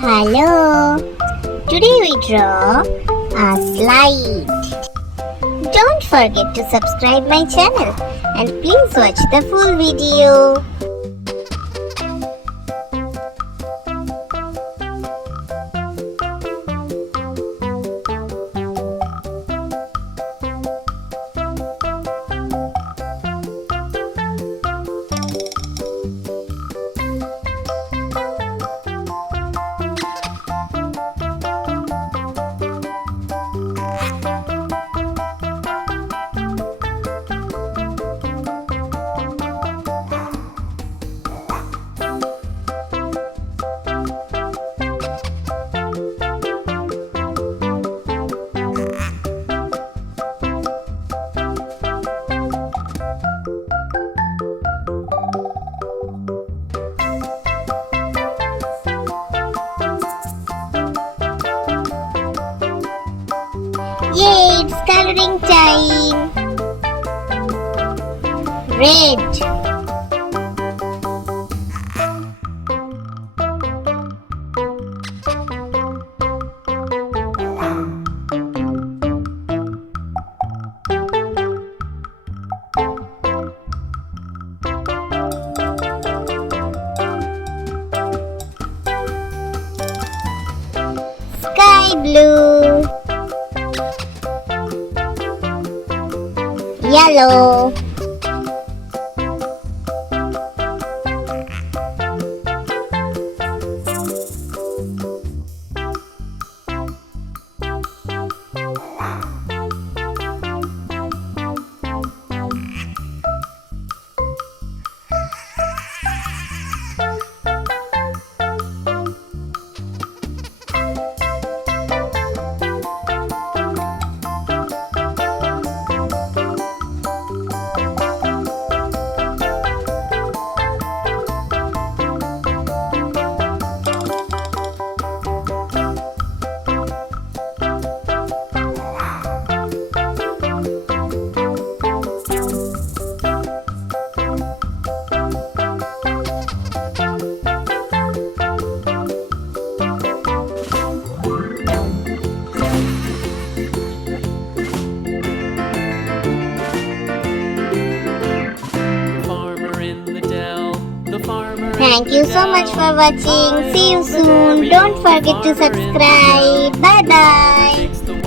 Hello! Today we draw a slide. Don't forget to subscribe my channel and please watch the full video. Yay, it's coloring time! Red, sky blue, yellow, Thank you so much for watching. See you soon. Don't forget to subscribe. Bye bye.